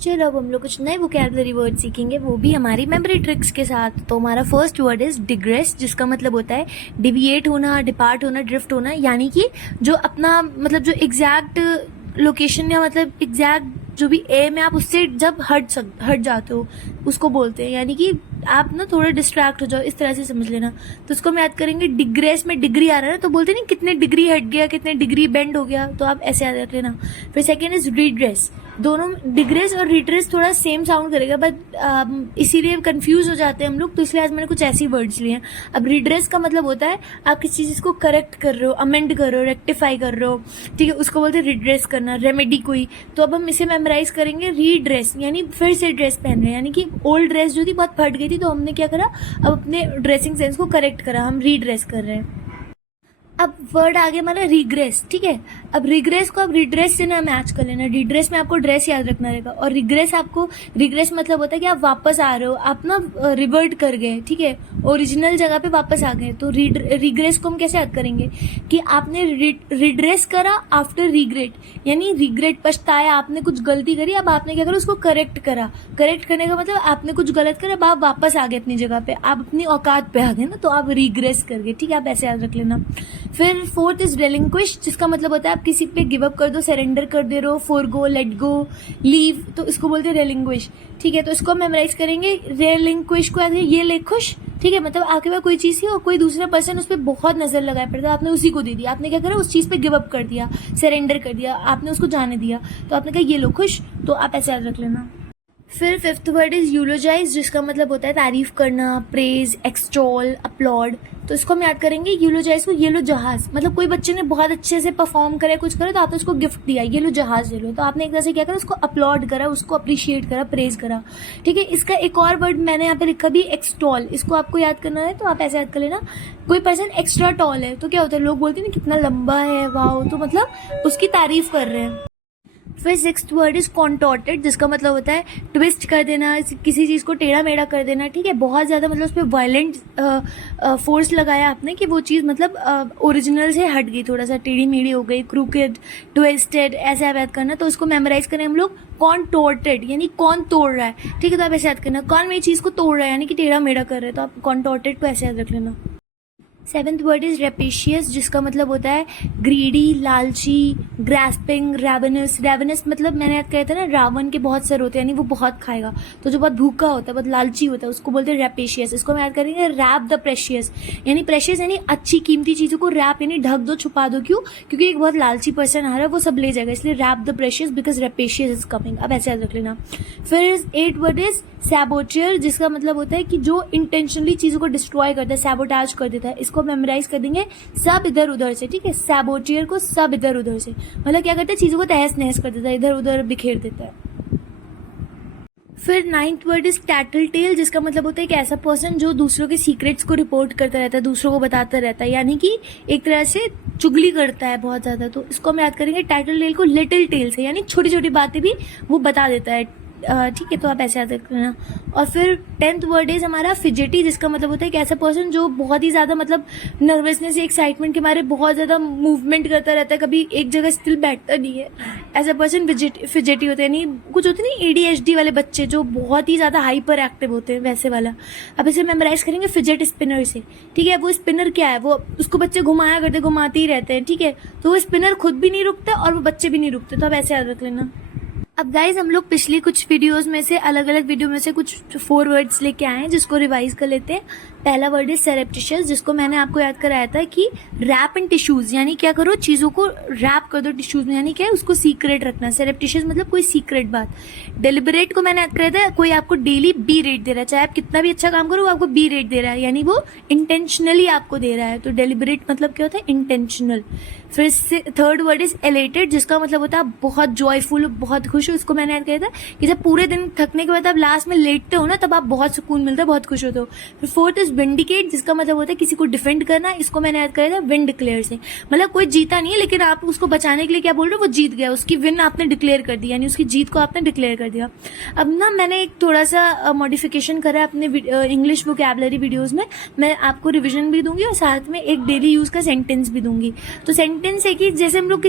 चलो अब हम लोग कुछ नए वोकैबुलरी वर्ड सीखेंगे, वो भी हमारी मेमोरी ट्रिक्स के साथ। तो हमारा फर्स्ट वर्ड इज डिग्रेस, जिसका मतलब होता है डिविएट होना, डिपार्ट होना, ड्रिफ्ट होना। यानी कि जो अपना मतलब जो एग्जैक्ट लोकेशन या मतलब एग्जैक्ट जो भी एम है आप उससे जब हट जाते हो उसको बोलते हैं। यानी कि आप ना थोड़ा डिस्ट्रैक्ट हो जाओ, इस तरह से समझ लेना। तो उसको हम याद करेंगे, डिग्रेस में डिग्री आ रहा है ना, तो बोलते नहीं कितने डिग्री हट गया, कितने डिग्री बेंड हो गया, तो आप ऐसे याद रख लेना। फिर सेकेंड इज रीड्रेस। दोनों डिग्रेस और रिड्रेस थोड़ा सेम साउंड करेगा, बट इसीलिए कंफ्यूज हो जाते हैं हम लोग, तो इसलिए आज मैंने कुछ ऐसी वर्ड्स लिए हैं। अब रिड्रेस का मतलब होता है आप किसी चीज को करेक्ट कर रहे हो, अमेंड कर रहे हो, रेक्टिफाई कर रहे हो, ठीक है, उसको बोलते हैं रिड्रेस करना, रेमेडी कोई। तो अब हम इसे मेमोराइज करेंगे, रीड्रेस यानी फिर से ड्रेस पहन रहे हैं। यानी कि ओल्ड ड्रेस जो थी बहुत फट गई थी, तो हमने क्या करा, अब अपने ड्रेसिंग सेंस को करेक्ट करा, हम रीड्रेस कर रहे हैं। अब वर्ड आगे हमारा रिग्रेस, ठीक है। अब रिग्रेस को अब रिड्रेस से ना मैच कर लेना। रिड्रेस में आपको ड्रेस याद रखना रहेगा, और रिग्रेस मतलब होता है कि आप वापस आ रहे हो, आप ना रिवर्ट कर गए, ठीक है, ओरिजिनल जगह पे वापस आ गए। तो रिग्रेस को हम कैसे याद करेंगे कि आपने रिड्रेस करा आफ्टर रिग्रेट, यानी रिग्रेट, पछताया, आपने कुछ गलती करी, अब आपने क्या करा, उसको करेक्ट करा। करेक्ट करने का मतलब आपने कुछ गलत करा, अब आप वापस आ गए अपनी जगह पे, आप अपनी औकात पे आ गए ना, तो आप रिग्रेस कर गए, ठीक है, आप ऐसे याद रख लेना। फिर फोर्थ इज रेलिंक्विश, जिसका मतलब होता है आप किसी पे गिव अप कर दो, सरेंडर कर दे रहे हो, फोर गो, लेट गो, लीव, तो इसको बोलते हैं रेलिंक्विश, ठीक है। तो इसको मेमोराइज करेंगे, रेलिंक्विश को याद, ये ले खुश, ठीक है, मतलब आपके पास कोई चीज थी और कोई दूसरा पर्सन उस पर बहुत नजर लगाया पड़ता, आपने उसी को दे दिया, आपने क्या करा, उस चीज पे गिव अप कर दिया, सरेंडर कर दिया, आपने उसको जाने दिया, तो आपने कहा ये लो खुश, तो आप ऐसे याद रख लेना। फिर फिफ्थ वर्ड इज यूलोजाइज, जिसका मतलब होता है तारीफ करना, प्रेज, एक्सटॉल, अपलॉड। तो इसको हम याद करेंगे, यूलोजाइज को, ये लो जहाज, मतलब कोई बच्चे ने बहुत अच्छे से परफॉर्म करे, कुछ करे, तो आपने उसको गिफ्ट दिया, ये लो जहाज ले लो, तो आपने एक तरह से क्या करा, उसको अपलॉड करा, उसको अप्रिशिएट करा, प्रेज करा, ठीक है। इसका एक और वर्ड मैंने यहाँ पे लिखा भी, एक्सटॉल, इसको आपको याद करना है, तो आप ऐसे याद कर लेना। कोई पर्सन एक्स्ट्रा टॉल है तो क्या होता है, लोग बोलते हैं ना कितना लंबा है, वाओ, तो मतलब उसकी तारीफ कर रहे हैं। फिर सिक्स्थ वर्ड इज कॉन्टॉर्टेड, जिसका मतलब होता है ट्विस्ट कर देना, किसी चीज को टेढ़ा मेढ़ा कर देना, ठीक है, बहुत ज्यादा मतलब उस पर वायलेंट फोर्स लगाया आपने कि वो चीज मतलब ओरिजिनल से हट गई, थोड़ा सा टेढ़ी मेढ़ी हो गई, क्रूकेड, ट्विस्टेड, ऐसे आप याद करना। तो उसको मेमोराइज करें हम लोग, कॉन्टॉर्टेड, यानी कौन तोड़ रहा है, ठीक है, तो आप ऐसे याद करना, कौन मेरी चीज को तोड़ रहा है, यानी कि टेढ़ा मेढ़ा कर रहा है, तो आप कॉन्टॉर्टेड को ऐसे याद रख लेना। सेवेंथ वर्ड इज रेपेशियस, जिसका मतलब होता है ग्रीडी, लालची, ग्रास्पिंग, रेवनस। रेवनस मतलब मैंने याद किया था ना, रावण के बहुत सर होते हैं, यानी वो बहुत खाएगा, तो जो बहुत भूखा होता है, बहुत लालची होता है, उसको बोलते हैं रेपेशियस। इसको हम याद करेंगे, रैप द प्रेशियस, यानी प्रेशियस यानी अच्छी कीमती चीजों को रैप यानी ढक दो, छुपा दो। क्यों? क्योंकि एक बहुत लालची पर्सन आ रहा है, वो सब ले जाएगा, इसलिए wrap the precious because rapacious is coming. अब ऐसे याद रख लेना। फिर एट वर्ड इज सैबोटियर, जिसका मतलब होता है कि जो इंटेंशनली चीजों को डिस्ट्रॉय करता है, सैबोटाज कर देता है। इसको मेमोराइज कर देंगे, सब इधर उधर से, ठीक है, सैबोटियर को सब इधर उधर से, मतलब क्या करता है, चीजों को तहस नहस कर देता है, इधर उधर बिखेर देता है। फिर ninth word is tattle tale, जिसका मतलब होता है कि ऐसा पर्सन जो दूसरों के सीक्रेट्स को रिपोर्ट करता रहता है, दूसरों को बताता रहता है, यानी कि एक तरह से चुगली करता है बहुत ज्यादा। तो इसको हम याद करेंगे, टैटल टेल को लिटिल टेल से, यानी छोटी छोटी बातें भी वो बता देता है, ठीक है, तो आप ऐसे याद रखना। और फिर 10th वर्ड इज हमारा फिजेटी, जिसका मतलब होता है कि ऐसा पर्सन जो बहुत ही ज्यादा मतलब नर्वसनेस या एक्साइटमेंट के मारे बहुत ज्यादा मूवमेंट करता रहता है, कभी एक जगह स्टिल बैठता नहीं है, ऐसा पर्सन फिजेटी होता है। यानी कुछ होते नहीं ADHD वाले बच्चे जो बहुत ही ज्यादा हाइपर एक्टिव होते हैं, वैसे वाला। अब इसे मेमोराइज करेंगे फिजेट स्पिनर से, ठीक है। वो स्पिनर क्या है, वो उसको बच्चे घुमाया करते, घुमाते ही रहते हैं, ठीक है, तो वो स्पिनर खुद भी नहीं रुकता और वो बच्चे भी नहीं रुकते, तो आप ऐसे याद रख लेना। अब गाइज हम लोग पिछली कुछ वीडियोस में से, अलग अलग वीडियो में से कुछ 4 वर्ड्स लेके आए हैं, जिसको रिवाइज कर लेते हैं। पहला वर्ड इज सेरेप्टिशियस, जिसको मैंने आपको याद कराया था कि रैप इन टिश्यूज, यानी क्या करो, चीजों को रैप कर दो टिश्यूज में, यानी क्या है, उसको सीक्रेट रखना। सेरेप्टिशियस मतलब कोई सीक्रेट बात। डेलिबरेट को मैंने याद कराया था, कोई आपको डेली B रेट दे रहा है, चाहे आप कितना भी अच्छा काम करो, वो आपको B रेट दे रहा है, यानी वो इंटेंशनली आपको दे रहा है। तो डेलिबरेट मतलब क्या होता है, इंटेंशनल। फिर थर्ड वर्ड इज एलेटेड, जिसका मतलब होता है बहुत जॉयफुल, बहुत खुश हो। इसको मैंने याद कराया था कि जब पूरे दिन थकने के बाद आप लास्ट में लेटते हो ना, तब आप बहुत सुकून मिलता है, बहुत खुश होते हो। फिर फोर्थ इज विंडिकेट, जिसका मतलब होता है किसी को डिफेंड करना। इसको मैंने याद कराया था विन डिक्लेयर से, मतलब कोई जीता नहीं है लेकिन आप उसको बचाने के लिए क्या बोल रहे हो, वो जीत गया, उसकी विन आपने डिक्लेयर कर दी, यानी उसकी जीत को आपने डिक्लेयर कर दिया। अब ना मैंने एक थोड़ा सा मॉडिफिकेशन करा अपने इंग्लिश वोकैबुलरी वीडियोज में, मैं आपको रिविजन भी दूंगी और साथ में एक डेली यूज का सेंटेंस भी दूंगी। तो सेंटेंस है कि जैसे हम लोग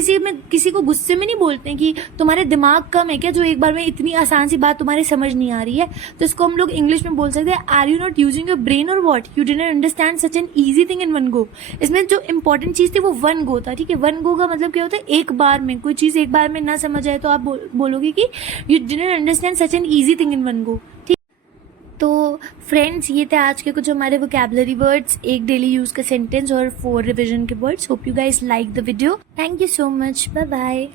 किसी को गुस्से में नहीं बोलते हैं कि तुम्हारे दिमाग कम है क्या जो एक बार में इतनी आसान सी बात तुम्हारी समझ नहीं आ रही है? तो इसको हम लोग इंग्लिश में बोल सकते हैं, are you not using your brain or what, you didn't understand such an easy thing in one go. इसमें जो इंपॉर्टेंट चीज थी वो वन गो था, ठीक है। वन गो का मतलब क्या होता है, एक बार में कोई चीज एक बार में ना समझ आए तो आप बोलोगे कि you didn't understand such an easy thing in one go, ठीक। तो फ्रेंड्स, ये थे आज के कुछ हमारे वोकैबुलरी वर्ड्स, एक डेली यूज का सेंटेंस और 4 रिविजन के words. Hope you guys like the video. Thank you so much, bye bye.